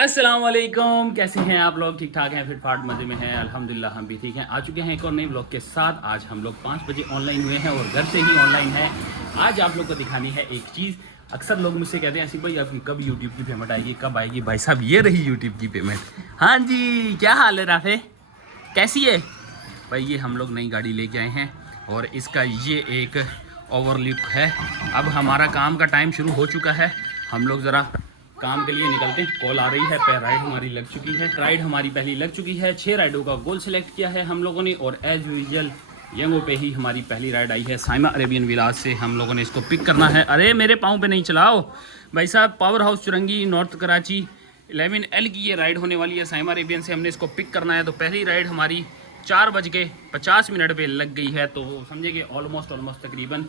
अस्सलाम वालेकुम, कैसे हैं आप लोग? ठीक ठाक हैं, फिट फाट मज़े में हैं? अल्हम्दुलिल्लाह हम भी ठीक हैं। आ चुके हैं एक और नई ब्लॉग के साथ। आज हम लोग 5 बजे ऑनलाइन हुए हैं और घर से ही ऑनलाइन है। आज आप लोग को दिखानी है एक चीज़। अक्सर लोग मुझसे कहते हैं ऐसी भाई आपकी कब यूट्यूब की पेमेंट आएगी, कब आएगी? भाई साहब ये रही यूट्यूब की पेमेंट। हाँ जी, क्या हाल है राफे, कैसी है भाई? ये हम लोग नई गाड़ी लेके आए हैं और इसका ये एक ओवरलुक है। अब हमारा काम का टाइम शुरू हो चुका है। हम लोग ज़रा काम के लिए निकलते हैं। कॉल आ रही है, राइड हमारी लग चुकी है। राइड हमारी पहली लग चुकी है। 6 राइडों का गोल सिलेक्ट किया है हम लोगों ने और एज यूजुअल यंगो पे ही हमारी पहली राइड आई है। साइमा अरेबियन विलास से हम लोगों ने इसको पिक करना है। अरे मेरे पाँव पे नहीं चलाओ भाई साहब। Power house Chowrangi north Karachi 11L की ये राइड होने वाली है। साइमा अरेबियन से हमने इसको पिक करना है। तो पहली राइड हमारी 4:50 पे लग गई है। तो समझे कि ऑलमोस्ट तकरीबन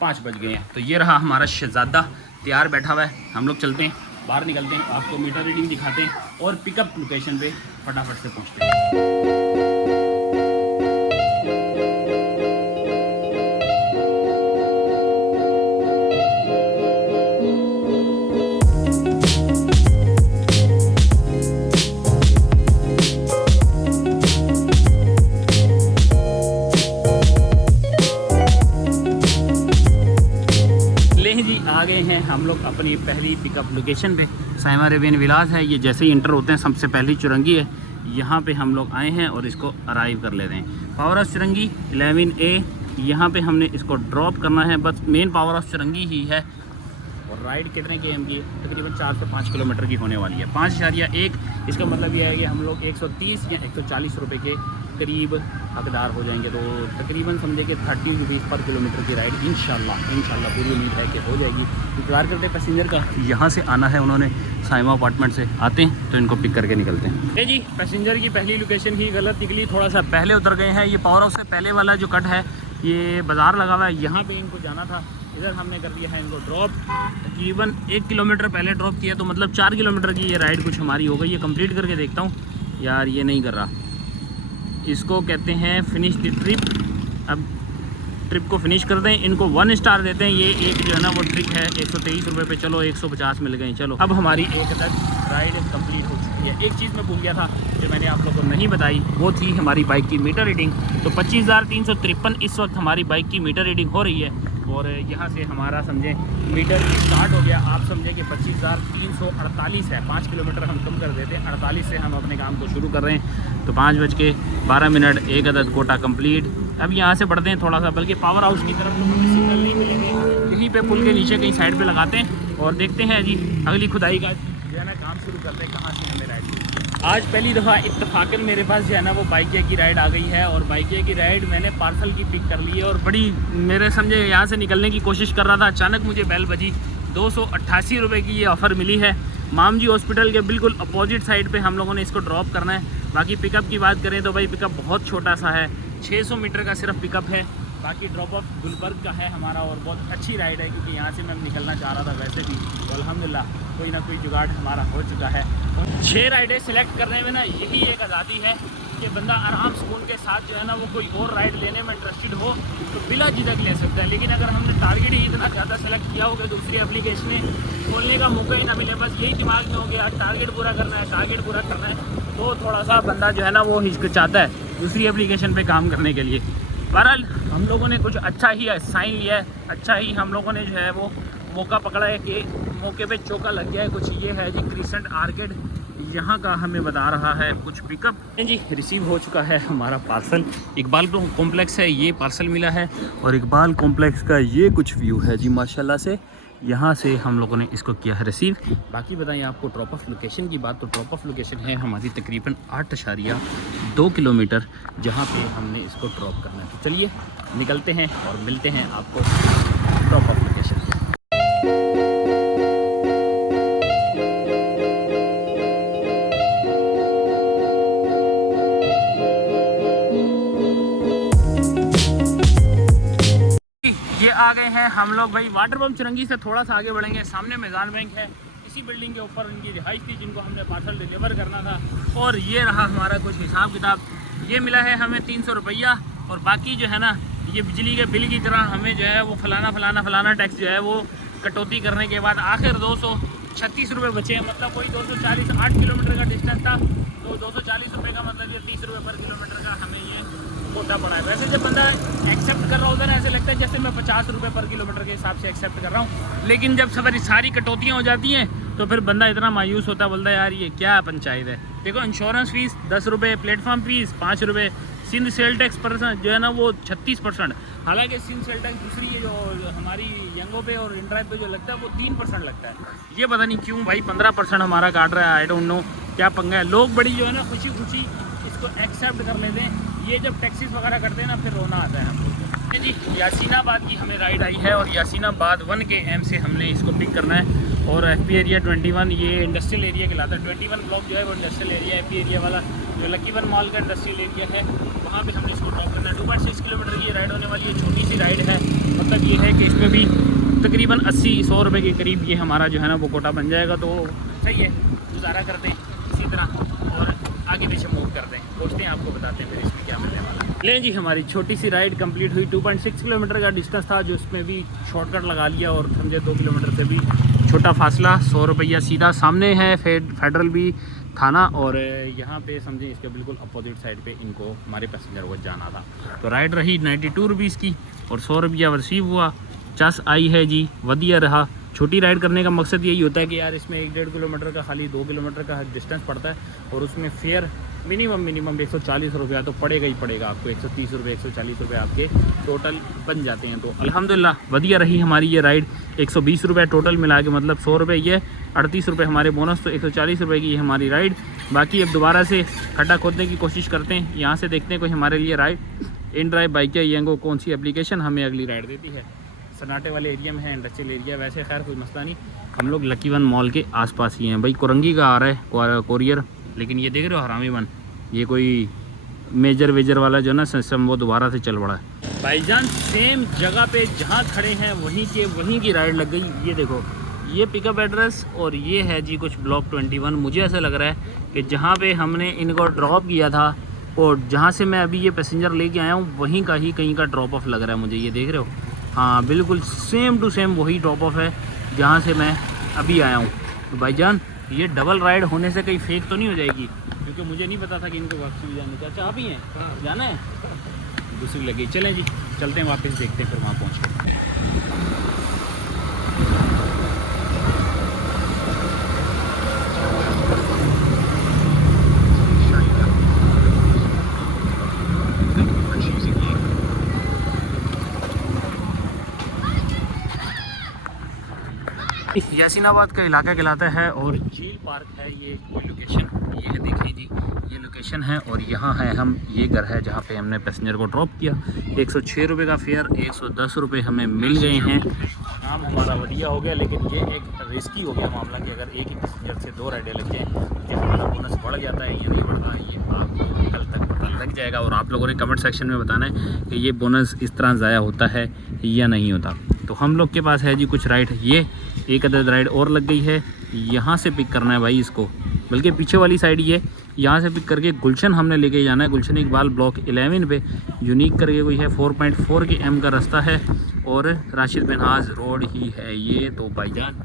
5 बज गए हैं। तो ये रहा हमारा शहजादा तैयार बैठा हुआ है। हम लोग चलते हैं, बाहर निकलते हैं, आपको मीटर रीडिंग दिखाते हैं और पिकअप लोकेशन पे फटाफट से पहुंचते हैं। जी आ गए हैं हम लोग अपनी पहली पिकअप लोकेशन पे। साइमा अरेबियन विलास है। ये जैसे ही इंटर होते हैं सबसे पहली चुरंगी है। यहाँ पे हम लोग आए हैं और इसको अराइव कर लेते हैं। पावर हाउस चुरंगी 11A, यहाँ पे हमने इसको ड्रॉप करना है। बस मेन पावर हाउस चुरंगी ही है। और राइड कितने की की? तकरीबन 4 से 5 किलोमीटर की होने वाली है। 5.1। इसका मतलब यह है कि हम लोग 130 या 140 रुपये के करीब हकदार हो जाएंगे। तो तकरीबन समझे कि 30 रुपीज़ पर किलोमीटर की राइड इंशाल्लाह पूरी उम्मीद है कि हो जाएगी। इंतज़ार करते पैसेंजर का। यहाँ से आना है उन्होंने, साइमा अपार्टमेंट से आते हैं तो इनको पिक करके निकलते हैं। जी पैसेंजर की पहली लोकेशन ही गलत निकली, थोड़ा सा पहले उतर गए हैं। ये पावर हाउस से पहले वाला जो कट है ये बाज़ार लगा हुआ है, यहाँ पर इनको जाना था। इधर हमने कर दिया है इनको ड्रॉप। तकरीबन 1 किलोमीटर पहले ड्रॉप किया, तो मतलब 4 किलोमीटर की ये राइड कुछ हमारी हो गई। ये कंप्लीट करके देखता हूँ। यार ये नहीं कर रहा, इसको कहते हैं फिनिश द ट्रिप। अब ट्रिप को फिनिश कर दें, इनको 1 स्टार देते हैं। ये एक जो है ना वो ट्रिक है। 123 रुपये पे चलो 150 मिल गए। चलो अब हमारी एक तक राइड कंप्लीट हो चुकी है। एक चीज़ मैं भूल गया था जो मैंने आप लोगों को नहीं बताई, वो थी हमारी बाइक की मीटर रीडिंग। तो 25,353 इस वक्त हमारी बाइक की मीटर रीडिंग हो रही है। और यहाँ से हमारा समझें मीटर स्टार्ट हो गया। आप समझें कि 25,348 है। 5 किलोमीटर हम कम कर देते हैं। 48 से हम अपने काम को शुरू कर रहे हैं। तो 5:12 एक अदद कोटा कंप्लीट। अब यहाँ से बढ़ते हैं थोड़ा सा, बल्कि पावर हाउस की तरफ तो हमें सिग्नल नहीं मिलेंगे। यहीं पे पुल के नीचे कहीं साइड पे लगाते हैं और देखते हैं जी अगली खुदाई का जो है ना काम शुरू करते हैं। कहाँ से हमें राइड आज पहली दफ़ा इत्तफाकन मेरे पास जो है ना वो बाइकिया की राइड आ गई है। और बाइकिया की राइड मैंने पार्सल की पिक कर ली है। और बड़ी मेरे समझे यहाँ से निकलने की कोशिश कर रहा था, अचानक मुझे बेल बजी। 288 रुपये की ये ऑफ़र मिली है। मामजी हॉस्पिटल के बिल्कुल अपोजिट साइड पे हम लोगों ने इसको ड्रॉप करना है। बाकी पिकअप की बात करें तो भाई पिकअप बहुत छोटा सा है, 600 मीटर का सिर्फ पिकअप है। बाकी ड्रॉप ऑफ गुलबर्ग का है हमारा। और बहुत अच्छी राइड है क्योंकि यहाँ से मैं निकलना चाह रहा था वैसे भी। तो अल्हम्दुलिल्लाह कोई ना कोई जुगाड़ हमारा हो चुका है। 6 राइडें सिलेक्ट करने में ना यही एक आज़ादी है कि बंदा आराम सुकून के साथ जो है ना वो कोई और राइड लेने में इंटरेस्टेड हो तो बिला झिझक ले सकता है। लेकिन अगर हमने टारगेट ही इतना ज़्यादा सेलेक्ट किया होगा, दूसरी एप्लीकेशनें खोलने का मौका ही ना मिले, बस यही दिमाग में हो गया टारगेट पूरा करना है, टारगेट पूरा करना है, तो थोड़ा सा बंदा जो है ना वो हिचकिचाता है दूसरी एप्लीकेशन पे काम करने के लिए। बहरहाल हम लोगों ने कुछ अच्छा ही साइन लिया है, अच्छा ही हम लोगों ने जो है वो मौका पकड़ा है कि मौके पे चौका लग गया है। कुछ ये है जी क्रिसेंट आर्केड, यहाँ का हमें बता रहा है कुछ पिकअप जी। रिसीव हो चुका है हमारा पार्सल। इकबाल कॉम्प्लेक्स है ये पार्सल मिला है। और इकबाल कॉम्प्लेक्स का ये कुछ व्यू है जी माशाल्लाह से। यहाँ से हम लोगों ने इसको किया है रिसीव। बाकी बताएं आपको ड्रॉप ऑफ लोकेशन की बात, तो ड्रॉप ऑफ लोकेशन है हमारी तकरीबन 8.2 किलोमीटर, जहाँ पे हमने इसको ड्रॉप करना है। तो चलिए निकलते हैं और मिलते हैं आपको ड्रॉप ऑफ लोकेशन। ये आ गए हैं हम लोग भाई वाटर पम्प चुरंगी से थोड़ा सा आगे बढ़ेंगे, सामने मैदान बैंक है। इसी बिल्डिंग के ऊपर उनकी रिहाइश थी जिनको हमने पार्सल डिलीवर करना था। और ये रहा हमारा कुछ हिसाब किताब। ये मिला है हमें 300 रुपया। और बाकी जो है ना ये बिजली के बिल की तरह हमें जो है वो फलाना टैक्स जो है वो कटौती करने के बाद आखिर 36 रुपये बचे हैं, मतलब वही 240 8 किलोमीटर का डिस्टेंस था, तो 240 रुपये का मतलब ये 30 रुपये पर किलोमीटर का हमें ये कोटा पड़ा है। वैसे जब बंदा एक्सेप्ट कर रहा होता है ना, ऐसे लगता है जैसे मैं 50 रुपये पर किलोमीटर के हिसाब से एक्सेप्ट कर रहा हूँ, लेकिन जब सब सारी कटौतियाँ हो जाती हैं तो फिर बंदा इतना मायूस होता है, बोलता है यार ये क्या पंचायत है। देखो इंश्योरेंस फीस 10 रुपये, प्लेटफॉर्म फीस 5 रुपये, सिंध सेल टैक्स परसेंट जो है ना वो 36%। हालांकि सिंध सेल टैक्स दूसरी है जो हमारी यंगो पे और इंड्राइव पे जो लगता है वो 3% लगता है। ये पता नहीं क्यों भाई 15% हमारा काट रहा है, आई डोंट नो क्या पंगा है। लोग बड़ी जो है ना खुशी खुशी इसको एक्सेप्ट कर लेते हैं, ये जब टैक्सीज वगैरह करते हैं ना फिर रोना आता है हम लोग को। जी यासीनाबाद की हमें राइड आई है और यासीनाबाद 1 के एम से हमने इसको पिक करना है। और FP एरिया 21 ये इंडस्ट्रियल एरिया कहलाता है। 21 ब्लॉक जो है वो इंडस्ट्रियल एरिया, FP एरिया वाला जो लकी वन मॉल का इंडस्ट्रियल एरिया है वहाँ पे हमने इसको ड्रॉप करना है। 2.6 किलोमीटर की राइड होने वाली है, छोटी सी राइड है। मतलब ये है कि इसमें भी तकरीबन 80-100 रुपये के करीब ये हमारा जो है ना वो कोटा बन जाएगा, तो सही है, गुजारा करते हैं इसी तरह और आगे पीछे मूव करते हैं, पहुँचते हैं, आपको बताते हैं फिर इसमें क्या मिलने वाला है। ले जी हमारी छोटी सी राइड कंप्लीट हुई। 2.6 किलोमीटर का डिस्टेंस था जो उसमें भी शॉर्टकट लगा लिया और समझे 2 किलोमीटर से भी छोटा फासला, 100 रुपया सीधा सामने है फेडरल भी थाना, और यहाँ पे समझे इसके बिल्कुल अपोजिट साइड पे इनको हमारे पैसेंजर को जाना था। तो राइड रही 92 रुपीज़ की और 100 रुपया रिसीव हुआ। चस आई है जी, वधिया रहा। छोटी राइड करने का मकसद यही होता है कि यार इसमें 1-1.5 किलोमीटर का खाली 2 किलोमीटर का डिस्टेंस पड़ता है और उसमें फेयर मिनिमम 140 रुपया तो पड़ेगा ही पड़ेगा आपको। 130 रुपये 140 रुपये आपके टोटल बन जाते हैं। तो अल्हम्दुलिल्लाह वधिया रही हमारी ये राइड। 120 रुपये टोटल मिला के, मतलब 100 रुपये ये, 38 रुपये हमारे बोनस, तो 140 रुपये की ये हमारी राइड। बाकी अब दोबारा से खड्डा खोदने की कोशिश करते हैं, यहाँ से देखते हैं कोई हमारे लिए राइड। इन ड्राइव बाइक या यंगो कौन सी एप्लीकेशन हमें अगली राइड देती है। सन्नाटे वाले एरिया में है, इंडस्ट्रियल एरिया, वैसे खैर कोई मसला नहीं, हम लोग लकी वन मॉल के आसपास ही हैं। भाई कोरंगी का आ रहा है कोरियर, लेकिन ये देख रहे हो हरामी वन, ये कोई मेजर वेजर वाला जो है ना सिस्टम वो दोबारा से चल पड़ा है। भाईजान सेम जगह पे जहाँ खड़े हैं वहीं की राइड लग गई। ये देखो ये पिकअप एड्रेस और ये है जी कुछ ब्लॉक 21। मुझे ऐसा लग रहा है कि जहाँ पे हमने इनको ड्रॉप किया था और जहाँ से मैं अभी ये पैसेंजर लेके आया हूँ वहीं का ही कहीं का ड्रॉप ऑफ लग रहा है मुझे। ये देख रहे हो, हाँ बिल्कुल सेम टू सेम वही ड्रॉप ऑफ है जहाँ से मैं अभी आया हूँ। तो भाईजान ये डबल राइड होने से कहीं फेक तो नहीं हो जाएगी, क्योंकि मुझे नहीं पता था कि इनको वापसी भी जाने। चाचा आप ही हैं, जाना है? दूसरी लगी, चलें जी चलते हैं वापस, देखते हैं फिर वहाँ पहुँच के। यासीनाबाद का इलाका कहलाता है और झील पार्क है ये लोकेशन। ये है देखिए जी, ये लोकेशन है और यहाँ है हम, ये घर है जहाँ पे हमने पैसेंजर को ड्रॉप किया। 106 रुपये का फेयर, 110 रुपये हमें मिल गए हैं। काम हमारा बढ़िया हो गया, लेकिन ये एक रिस्की हो गया मामला कि अगर एक ही पैसेंजर से 2 राइडें लग जाएँ तो हमारा बोनस बढ़ जाता है या नहीं बढ़ता, ये आपको कल तक पता लग जाएगा। और आप लोगों ने कमेंट सेक्शन में बताना है कि ये बोनस इस तरह ज़ाया होता है या नहीं होता। तो हम लोग के पास है जी कुछ राइड, ये एक अदद राइड और लग गई है। यहाँ से पिक करना है भाई इसको, बल्कि पीछे वाली साइड ये, यहाँ से पिक करके गुलशन हमने लेके जाना है। गुलशन इकबाल ब्लॉक 11 पे यूनिक करके कोई है, 4.4 के M का रास्ता है और राशिद बेनाज रोड ही है ये। तो भाईजान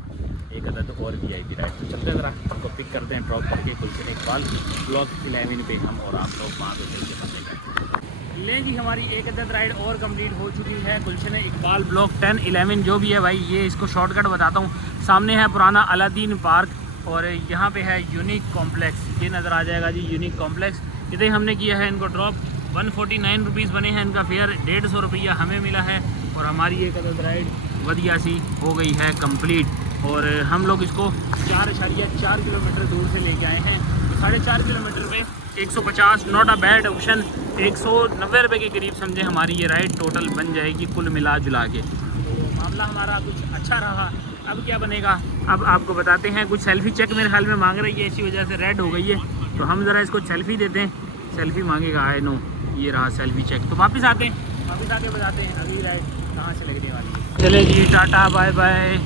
एक अदद और VIP राइड, तो चलते ज़रा आपको पिक करते हैं ड्रॉप करके गुलशन इकबाल ब्लॉक 11 पे हम, और आप लोग वहाँ पर चल के लें जी। हमारी एक अदद राइड और कंप्लीट हो चुकी है गुलशन इकबाल ब्लॉक 10-11 जो भी है भाई। ये इसको शॉर्टकट बताता हूँ, सामने है पुराना अलादीन पार्क और यहाँ पे है यूनिक कॉम्प्लेक्स, ये नज़र आ जाएगा जी यूनिक कॉम्प्लेक्स। इधर हमने किया है इनको ड्रॉप, 149 रुपीज़ बने हैं इनका फेयर, 150 रुपया हमें मिला है और हमारी एक अदद राइड वधिया सी हो गई है कंप्लीट। और हम लोग इसको 4.4 किलोमीटर दूर से लेके आए हैं। 4.5 किलोमीटर पे 150 नॉट अ बैड ऑप्शन, 190 रुपये के करीब समझे हमारी ये राइड टोटल बन जाएगी कुल मिला जुला के। तो मामला हमारा कुछ अच्छा रहा। अब क्या बनेगा अब आपको बताते हैं। कुछ सेल्फ़ी चेक मेरे ख्याल में मांग रही है, इसी वजह से रेड हो गई है, तो हम ज़रा इसको सेल्फ़ी देते हैं। सेल्फ़ी मांगेगा, आई नो, ये रहा सेल्फ़ी चेक। तो वापस आते हैं, वापस आके बताते हैं अगली राइड कहाँ से लगने वाली है। चले जी, टाटा बाय बाय।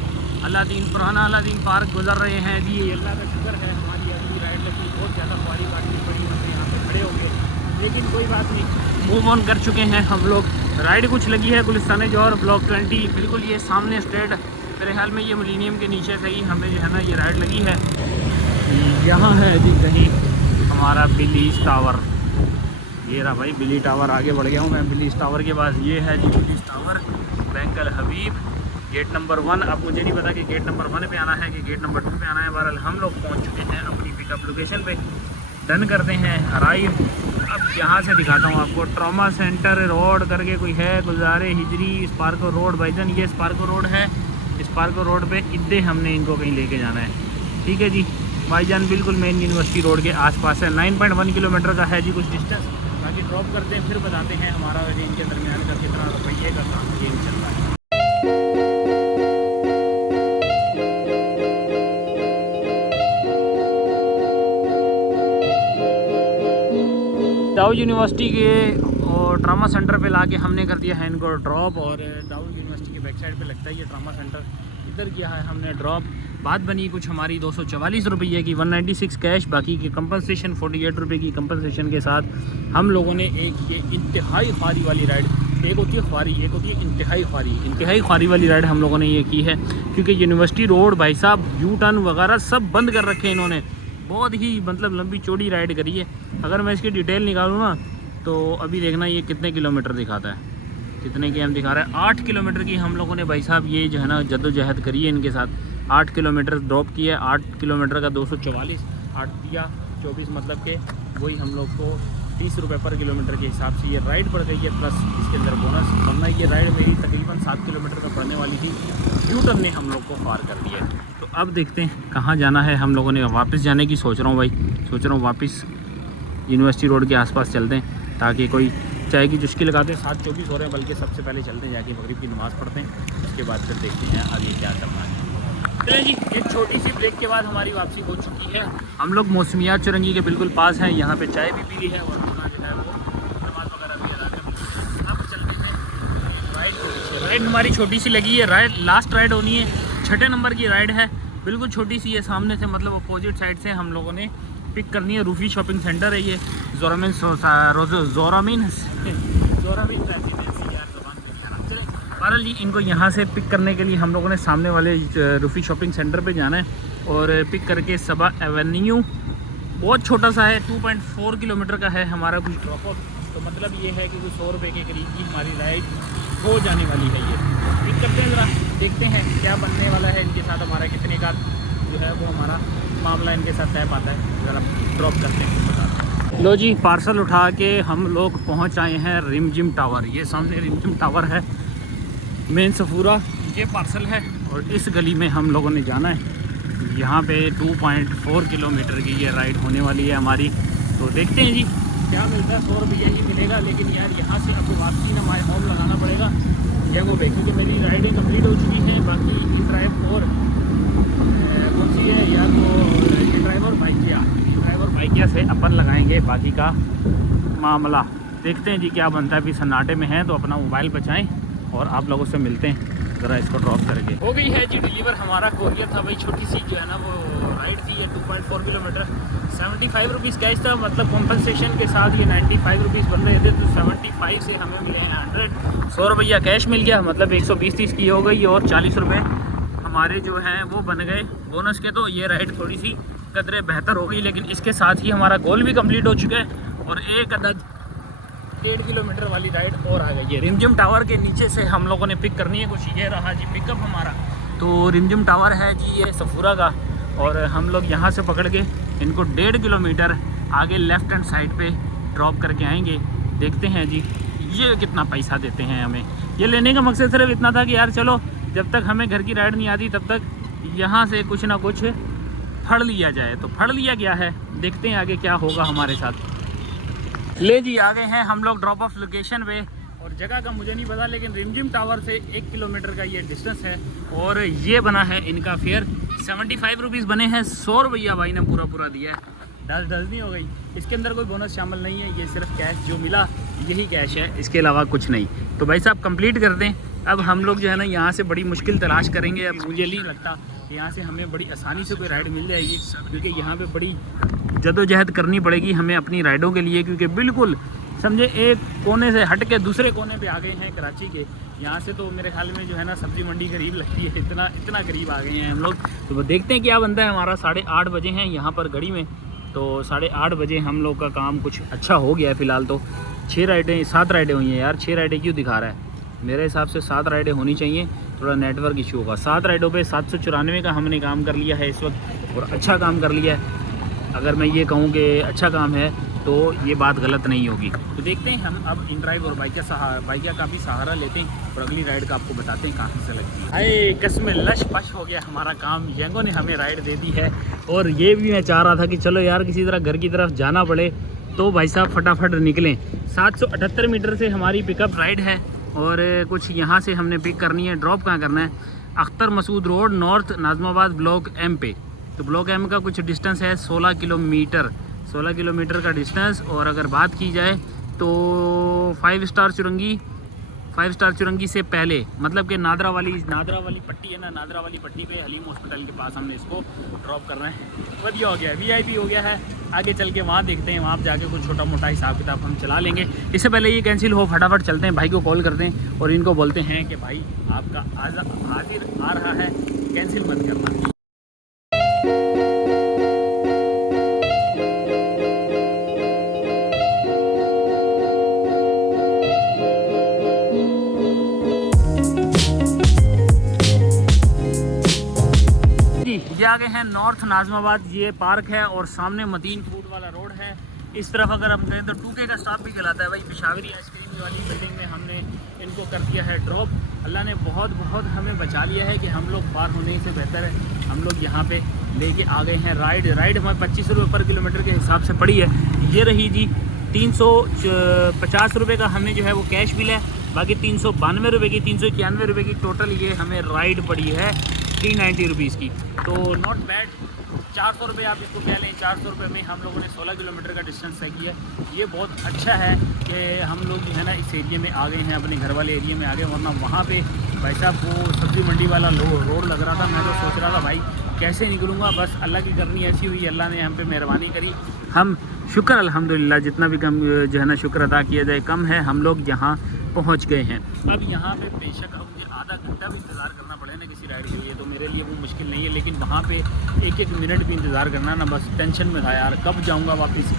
अलादीन, पुराना अलादीन पार्क गुजर रहे हैं जी। अल्लाह का शुक्र है हमारी अगली राइड लगी, बहुत ज़्यादा सवारी बाटी पड़ी, मतलब यहाँ पे खड़े हो गए, लेकिन कोई बात नहीं, मूव ऑन कर चुके हैं हम लोग। राइड कुछ लगी है गुलिस्तान जौहर ब्लॉक 20, बिल्कुल ये सामने स्ट्रेट मेरे ख्याल में ये मिलेनियम के नीचे से ही हमें जो है ना ये राइड लगी है। यहाँ है जी कहीं हमारा बिलीज टावर। ये रहा भाई बिली टावर, आगे बढ़ गया हूँ मैं बिलीज टावर के पास। ये है जी बिलीज टावर, बैंक अल हबीब, गेट नंबर 1। अब मुझे नहीं पता कि गेट नंबर 1 पे आना है कि गेट नंबर 2 पे आना है। बहरहाल हम लोग पहुँच चुके हैं अपनी पिकअप लोकेशन पे। डन करते हैं अराइव। अब यहाँ से दिखाता हूँ आपको, ट्रॉमा सेंटर रोड करके कोई है, गुलजारे हिजरी, स्पार्को रोड। भाईजान ये स्पार्को रोड है, स्पार्को रोड पे इद्दे हमने इनको कहीं लेके जाना है। ठीक है जी भाईजान, बिल्कुल मेन यूनिवर्सिटी रोड के आसपास है। 9.1 किलोमीटर का है जी कुछ डिस्टेंस। बाकी ड्रॉप करते हैं, फिर बताते हैं हमारा इनके दरमियान का कितना रुपये का काम गेम चल रहा है। दाऊद यूनिवर्सिटी के और ट्रामा सेंटर पे लाके हमने कर दिया है इनको ड्रॉप। और दाऊद यूनिवर्सिटी के बैक साइड पे लगता है ये ट्रामा सेंटर, इधर किया है हमने ड्रॉप। बात बनी कुछ हमारी 244 रुपये की, 196 कैश, बाकी की कंपनसेशन 48 रुपये की कंपनसेशन के साथ हम लोगों ने एक ये इंतहाई ख्वारी वाली राइड, एक होती है ख्वारी, एक होती है इंतहाई ख्वारी। इंतहाई ख्वारी वाली राइड हम लोगों ने ये की है क्योंकि यूनिवर्सिटी रोड भाई साहब यू टर्न वगैरह सब बंद कर रखे हैं इन्होंने। बहुत ही मतलब लंबी चौड़ी राइड करी है। अगर मैं इसकी डिटेल निकालूँ ना तो अभी देखना ये कितने किलोमीटर दिखाता है, कितने की हम दिखा रहा है। 8 किलोमीटर की हम लोगों ने भाई साहब ये जो है ना जद्दोजहद करी है इनके साथ। 8 किलोमीटर ड्रॉप किया है, 8 किलोमीटर का 244, 8 दिया 24, मतलब के वही हम लोग को 30 रुपये पर किलोमीटर के हिसाब से ये राइड पड़ गई है। प्लस इसके अंदर बोनस, वरना ये राइड मेरी तकरीबन 7 किलोमीटर का पड़ने वाली थी। यू टर्न ने हम लोग को पार कर दिया। तो अब देखते हैं कहाँ जाना है। हम लोगों ने वापस जाने की सोच रहा हूँ भाई, सोच रहा हूँ वापस यूनिवर्सिटी रोड के आसपास चलते हैं ताकि कोई चाय की चुस्की लगाते हैं। 7:24 हो रहे हैं, बल्कि सबसे पहले चलते हैं जाके मगरिब की नमाज़ पढ़ते हैं, उसके बाद फिर देखते हैं आगे क्या करना है। चलिए जी, एक छोटी सी ब्रेक के बाद हमारी वापसी हो चुकी है। हम लोग मौसमियात चुरंगी के बिल्कुल पास हैं, यहाँ पे चाय भी पी ली है और अपना जो है वो नमाज़ वगैरह भी अदा कर ली है। अब चलते हैं राइड हमारी छोटी सी लगी है, राइड लास्ट राइड होनी है, 6ठे नंबर की राइड है, बिल्कुल छोटी सी है। सामने से मतलब अपोजिट साइड से हम लोगों ने पिक करनी है। रूफी शॉपिंग सेंटर है ये, जोरामीन बहरहाल जी इनको यहाँ से पिक करने के लिए हम लोगों ने सामने वाले रूफी शॉपिंग सेंटर पे जाना है और पिक करके सबा एवेन्यू, बहुत छोटा सा है, 2.4 किलोमीटर का है हमारा कुछ ड्रॉप ऑफ। तो मतलब ये है कि कुछ 100 रुपये के करीब की हमारी राइड हो जाने वाली है। ये पिक करते हैं, ज़रा देखते हैं क्या बनने वाला है इनके साथ हमारा, कितने का जो है वो हमारा मामला इनके साथ तय पाता है। ज़रा ड्रॉप करते हैं। लो जी, पार्सल उठा के हम लोग पहुंच आए हैं रिमझिम टावर। ये सामने रिमझिम टावर है, मेन सफूरा ये पार्सल है और इस गली में हम लोगों ने जाना है। यहाँ पे 2.4 किलोमीटर की ये राइड होने वाली है हमारी। तो देखते हैं जी क्या मिलता है। 100 रुपये ही मिलेगा, लेकिन यार यहाँ से आपको वापसी ना माई होम लगाना पड़ेगा। या वो देखिए कि मेरी राइडें कंप्लीट हो चुकी हैं। बाकी ई ड्राइव और कौन सी है, या तो ई ड्राइव और बाइकिया से अपन लगाएंगे बाकी का मामला। देखते हैं जी क्या बनता है। अभी सन्नाटे में है तो अपना मोबाइल बचाएं और आप लोगों से मिलते हैं ज़रा इसको ड्रॉप करके। हो गई है जी डिलीवर, हमारा कोरियर था भाई। छोटी सी जो है ना वो राइड थी, ये 2.4 किलोमीटर, 75 रुपीज़ कैश था, मतलब कॉम्पनसेशन के साथ ये 95 रुपीज़ बन रहे थे। तो 75 से हमें मिले हैं 100, 100 रुपया कैश मिल गया, मतलब 120-30 की हो गई और 40 रुपये हमारे जो हैं वो बन गए बोनस के। तो ये राइड थोड़ी सी कदरे बेहतर हो गई, लेकिन इसके साथ ही हमारा गोल भी कंप्लीट हो चुका है और एक अदद 1.5 किलोमीटर वाली राइड और आ गई है। रिमझिम टावर के नीचे से हम लोगों ने पिक करनी है कुछ। ये रहा जी पिकअप हमारा। तो रिमझिम टावर है जी ये सफूरा का, और हम लोग यहाँ से पकड़ के इनको 1.5 किलोमीटर आगे लेफ़्ट हैंड साइड पे ड्रॉप करके आएंगे। देखते हैं जी ये कितना पैसा देते हैं हमें। ये लेने का मकसद सिर्फ इतना था कि यार चलो जब तक हमें घर की राइड नहीं आती तब तक यहाँ से कुछ ना कुछ फड़ लिया जाए। तो फड़ लिया गया है, देखते हैं आगे क्या होगा हमारे साथ। ले जी आ गए हैं हम लोग ड्रॉप ऑफ लोकेशन पे, और जगह का मुझे नहीं पता, लेकिन रिमझिम टावर से 1 किलोमीटर का ये डिस्टेंस है। और ये बना है इनका फेयर, 75 रुपीज़ बने हैं। 100 रुपया भाई ने पूरा दिया है। डल नहीं हो गई, इसके अंदर कोई बोनस शामिल नहीं है, ये सिर्फ कैश जो मिला यही कैश है, इसके अलावा कुछ नहीं। तो भाई साहब कंप्लीट कर दें। अब हम लोग जो है ना यहाँ से बड़ी मुश्किल तलाश करेंगे। अब मुझे नहीं लगता कि यहाँ से हमें बड़ी आसानी से कोई राइड मिल जाएगी, क्योंकि यहाँ पे बड़ी जदोजहद करनी पड़ेगी हमें अपनी राइडों के लिए, क्योंकि बिल्कुल समझे एक कोने से हट के दूसरे कोने पे आ गए हैं कराची के। यहाँ से तो मेरे ख्याल में जो है ना सब्ज़ी मंडी करीब लगती है, इतना करीब आ गए हैं हम लोग। तो वो देखते हैं क्या बनता है। हमारा 8:30 बजे हैं यहाँ पर घड़ी में, तो 8:30 बजे हम लोग का काम कुछ अच्छा हो गया है फ़िलहाल। तो 7 राइडें हुई हैं यार। 6 राइडें क्यों दिखा रहा है? मेरे हिसाब से 7 राइडें होनी चाहिए, थोड़ा नेटवर्क इशू होगा। 7 राइडों पे 794 का हमने काम कर लिया है इस वक्त, और अच्छा काम कर लिया है। अगर मैं ये कहूँ कि अच्छा काम है तो ये बात गलत नहीं होगी। तो देखते हैं हम अब इन ड्राइव और बाइकिया का भी सहारा लेते हैं और अगली राइड का आपको बताते हैं कहाँ से लगती है। हाय कसम लश पश हो गया हमारा काम, येंगो ने हमें राइड दे दी है। और ये भी मैं चाह रहा था कि चलो यार किसी तरह घर की तरफ जाना पड़े, तो भाई साहब फटाफट निकलें। 778 मीटर से हमारी पिकअप राइड है और कुछ यहाँ से हमने पिक करनी है। ड्रॉप कहाँ करना है? Akhtar Masood road north Nazimabad block M पे। तो ब्लॉक एम का कुछ डिस्टेंस है 16 किलोमीटर का डिस्टेंस। और अगर बात की जाए तो 5 स्टार चुरंगी से पहले, मतलब कि नादरा वाली पट्टी है ना, नादरा वाली पट्टी पे हलीम हॉस्पिटल के पास हमने इसको ड्रॉप करना है। बढ़िया हो गया है, VIP हो गया है। आगे चल के वहाँ देखते हैं, वहाँ जाके कुछ छोटा मोटा हिसाब किताब हम चला लेंगे। इससे पहले ये कैंसिल हो, फटाफट चलते हैं, भाई को कॉल करते हैं और इनको बोलते हैं कि भाई आपका हाजिर आ रहा है, कैंसिल मत करना। ये आगे हैं नॉर्थ नाजमाबाद, ये पार्क है और सामने मतीन फूड वाला रोड है। इस तरफ अगर हम कहें तो 2K का स्टॉप भी कहलाता है भाई। पिशावरी आइसक्रीम वाली बिल्डिंग में हमने इनको कर दिया है ड्रॉप। अल्लाह ने बहुत हमें बचा लिया है कि हम लोग पार होने से बेहतर है हम लोग यहाँ पे लेके आ गए हैं राइड हमें 25 रुपये पर किलोमीटर के हिसाब से पड़ी है। ये रही जी 350 रुपये का हमें जो है वो कैश बिल है, बाकी 392 रुपये की 391 रुपये की टोटल ये हमें राइड पड़ी है 390 रुपीज़ की। तो नॉट बैड। 400 रुपये आप इसको कह लें। 400 रुपये में हम लोगों ने 16 किलोमीटर का डिस्टेंस तय किया। ये बहुत अच्छा है कि हम लोग जो है ना इस एरिया में आ गए हैं, अपने घर वाले एरिया में आ गए। वरना वहाँ पे भाई साहब वो सब्ज़ी मंडी वाला रोड लग रहा था। मैं तो सोच रहा था भाई कैसे निकलूँगा, बस अल्लाह की करनी ऐसी हुई, अल्लाह ने हम पे मेहरबानी करी। हम शुक्र अल्हम्दुलिल्लाह, जितना भी कम जो है ना शुक्र अदा किया जाए कम है। हम लोग यहाँ पहुँच गए हैं। अब यहाँ पे बेशक अब मुझे आधा घंटा भी इंतज़ार करना पड़े ना किसी राइड के लिए, तो मेरे लिए वो मुश्किल नहीं है। लेकिन वहाँ पे एक मिनट भी इंतज़ार करना ना, बस टेंशन में था यार, कब जाऊँगा वापस।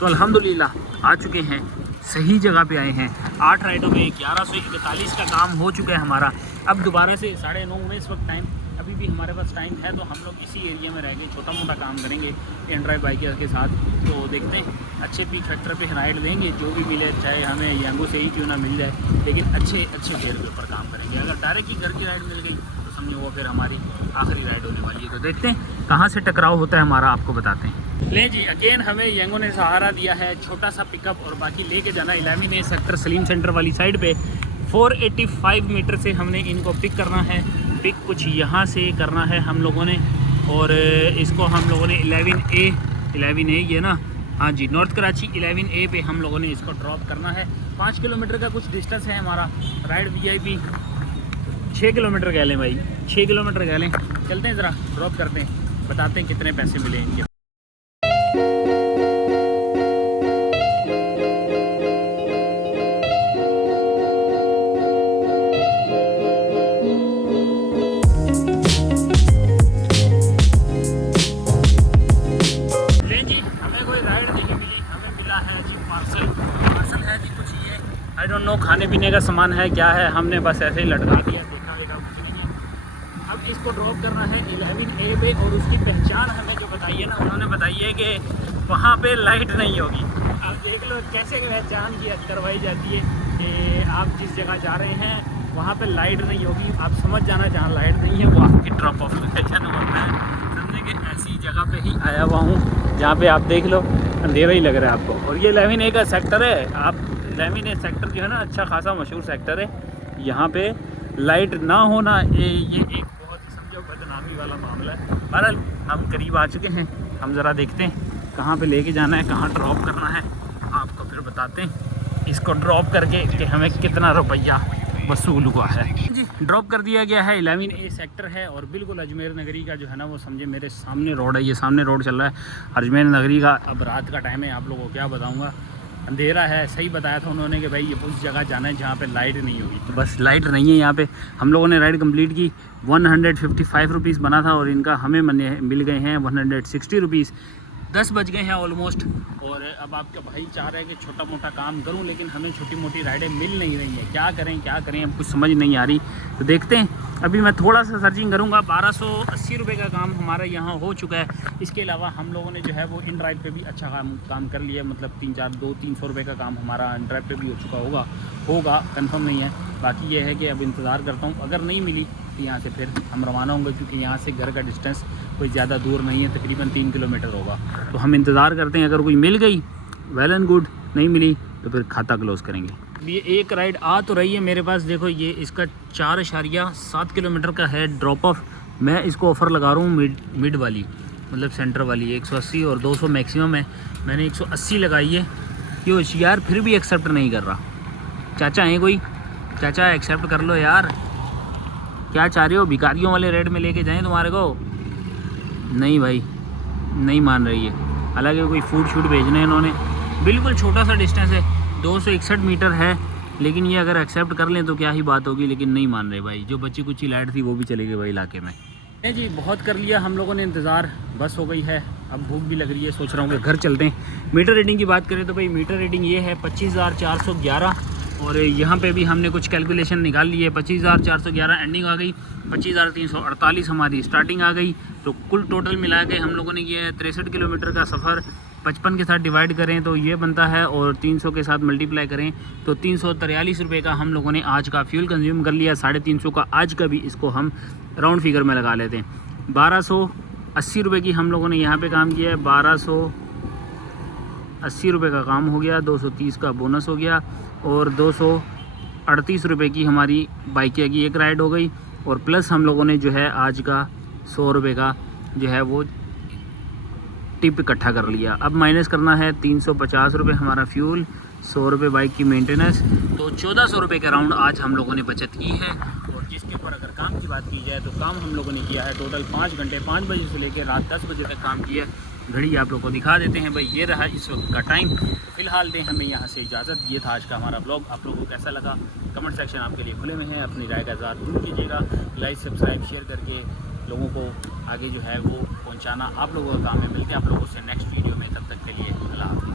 तो अल्हम्दुलिल्लाह आ चुके हैं, सही जगह पे आए हैं। 8 राइडों में 1141 का काम हो चुका है हमारा। अब दोबारा से 9:30 में इस वक्त टाइम, अभी भी हमारे पास टाइम है, तो हम लोग इसी एरिया में रह के छोटा मोटा काम करेंगे इन ड्राइव बाइकर के साथ। तो देखते हैं अच्छे पीक फैक्टर पे राइड लेंगे, जो भी मिले, चाहे हमें यांगो से ही क्यों ना मिल जाए, लेकिन अच्छे फेयर के ऊपर काम करेंगे। अगर डायरेक्ट ही घर की राइड मिल गई तो समझो वो फिर हमारी आखिरी राइड होने वाली है। तो देखते हैं कहाँ से टकराव होता है हमारा, आपको बताते हैं। ले जी, अगेन हमें यांगो ने सहारा दिया है, छोटा सा पिकअप, और बाकी लेके जाना 11A सेक्टर सलीम सेंटर वाली साइड पे। 485 मीटर से हमने इनको पिक करना है। पिक कुछ यहाँ से करना है हम लोगों ने, और इसको हम लोगों ने 11A ये ना, हाँ जी, नॉर्थ कराची 11A पे हम लोगों ने इसको ड्रॉप करना है। 5 किलोमीटर का कुछ डिस्टेंस है हमारा। राइड VIP 6 किलोमीटर कह लें भाई, 6 किलोमीटर कह लें। चलते हैं ज़रा ड्रॉप करते हैं, बताते हैं कितने पैसे मिले इनके। आई डोंट नो खाने पीने का सामान है क्या है, हमने बस ऐसे ही लटका दिया, देखा कुछ नहीं है। अब इसको ड्रॉप करना है 11A पे, और उसकी पहचान हमें जो बताई है ना, उन्होंने बताई है कि वहाँ पे लाइट नहीं होगी। अब देख लो कैसे पहचान की करवाई जाती है कि आप जिस जगह जा रहे हैं वहाँ पे लाइट नहीं होगी। आप समझ जाना जहाँ लाइट नहीं है वो आपकी ड्रॉप ऑफ लोकेशन होता है। समझे कि ऐसी जगह पे ही आया हुआ हूँ जहाँ पे आप देख लो अंधेरा ही लग रहा है आपको। और ये 11A का सेक्टर है। आप 11A सेक्टर जो है ना अच्छा खासा मशहूर सेक्टर है। यहाँ पे लाइट ना होना ये एक बहुत ही समझो बदनामी वाला मामला है। बहरहाल हम करीब आ चुके हैं, हम ज़रा देखते हैं कहाँ पे लेके जाना है, कहाँ ड्रॉप करना है, आपको फिर बताते हैं इसको ड्रॉप करके कि हमें कितना रुपया वसूल हुआ है। जी, ड्रॉप कर दिया गया है। 11A सेक्टर है और बिल्कुल अजमेर नगरी का जो है ना वो समझे मेरे सामने रोड है। ये सामने रोड चल रहा है अजमेर नगरी का। अब रात का टाइम है, आप लोगों को क्या बताऊँगा, अंधेरा है। सही बताया था उन्होंने कि भाई ये उस जगह जाना है जहाँ पे लाइट नहीं होगी, तो बस लाइट नहीं है यहाँ पे। हम लोगों ने राइड कंप्लीट की। 155 रुपीज़ बना था और इनका हमें मिल गए हैं 160 रुपीज़। 10 बज गए हैं ऑलमोस्ट, और अब आपका भाई चाह रहा है कि छोटा मोटा काम करूं, लेकिन हमें छोटी मोटी राइडें मिल नहीं रही हैं। क्या करें अब कुछ समझ नहीं आ रही। तो देखते हैं, अभी मैं थोड़ा सा सर्चिंग करूंगा। 1280 रुपये का काम हमारा यहाँ हो चुका है। इसके अलावा हम लोगों ने जो है वो इन ड्राइव पे भी अच्छा काम कर लिया, मतलब 300 रुपये का काम हमारा इन ड्राइव पे भी हो चुका होगा कंफर्म नहीं है। बाकी ये है कि अब इंतज़ार करता हूँ, अगर नहीं मिली तो यहाँ से फिर हम रवाना होंगे, क्योंकि यहाँ से घर का डिस्टेंस कोई ज़्यादा दूर नहीं है, तकरीबन 3 किलोमीटर होगा। तो हम इंतज़ार करते हैं, अगर कोई मिल गई वेल एंड गुड, नहीं मिली तो फिर खाता क्लोज़ करेंगे। ये एक राइड आ तो रही है मेरे पास, देखो ये इसका 4.7 किलोमीटर का है ड्रॉप ऑफ। मैं इसको ऑफ़र लगा रहा हूँ मिड वाली, मतलब सेंटर वाली। 180 और 200 मैक्सिमम है, मैंने 180 लगाई है। ये होशियार फिर भी एक्सेप्ट नहीं कर रहा। चाचा हैं कोई? चाचा एक्सेप्ट कर लो यार, क्या चाह रहे हो? भिखारियों वाले रेट में लेके जाएं तुम्हारे को? नहीं भाई, नहीं मान रही है। हालांकि कोई फूड शूट भेजना है इन्होंने, बिल्कुल छोटा सा डिस्टेंस है, 261 मीटर है, लेकिन ये अगर एक्सेप्ट कर लें तो क्या ही बात होगी, लेकिन नहीं मान रहे भाई। जो बच्ची कुछ लाइट थी वो भी चली गई भाई इलाके में। नहीं जी, बहुत कर लिया हम लोगों ने इंतज़ार, बस हो गई है, अब भूख भी लग रही है, सोच रहा हूँ कि घर चलते हैं। मीटर रीडिंग की बात करें तो भाई मीटर रीडिंग ये है 25,411, और यहाँ पे भी हमने कुछ कैलकुलेशन निकाल ली है। 25,411 एंडिंग आ गई, 25,348 हमारी स्टार्टिंग आ गई। तो कुल टोटल मिला के हम लोगों ने किया है 63 किलोमीटर का सफ़र। 55 के साथ डिवाइड करें तो ये बनता है, और 300 के साथ मल्टीप्लाई करें तो 343 रुपये का हम लोगों ने आज का फ्यूल कंज्यूम कर लिया। 350 का आज का भी इसको हम राउंड फिगर में लगा लेते हैं। 1280 रुपये की हम लोगों ने यहाँ पे काम किया है। 1280 रुपये का काम हो गया, 230 का बोनस हो गया, और 238 रुपये की हमारी बाइकिया की एक राइड हो गई, और प्लस हम लोगों ने जो है आज का 100 रुपये का जो है वो टिप इकट्ठा कर लिया। अब माइनस करना है 350 रुपये हमारा फ्यूल, 100 रुपये बाइक की मेंटेनेंस, तो 1400 रुपये का राउंड आज हम लोगों ने बचत की है। और जिसके ऊपर अगर काम की बात की जाए तो काम हम लोगों ने किया है टोटल 5 घंटे, 5 बजे से लेकर रात 10 बजे तक काम किया। घड़ी आप लोग को दिखा देते हैं भाई, ये रहा इस वक्त का टाइम। फ़िलहाल दें हमें यहाँ से इजाज़त। ये था आज का हमारा ब्लॉग। आप लोगों को कैसा लगा कमेंट सेक्शन आपके लिए खुले में है, अपनी राय का इज़हार जरूर कीजिएगा। लाइक सब्सक्राइब शेयर करके लोगों को आगे जो है वो पहुँचाना आप लोगों का काम है। मिलते हैं आप लोगों से नेक्स्ट वीडियो में, तब तक के लिए अल्लाह हाफ़िज़।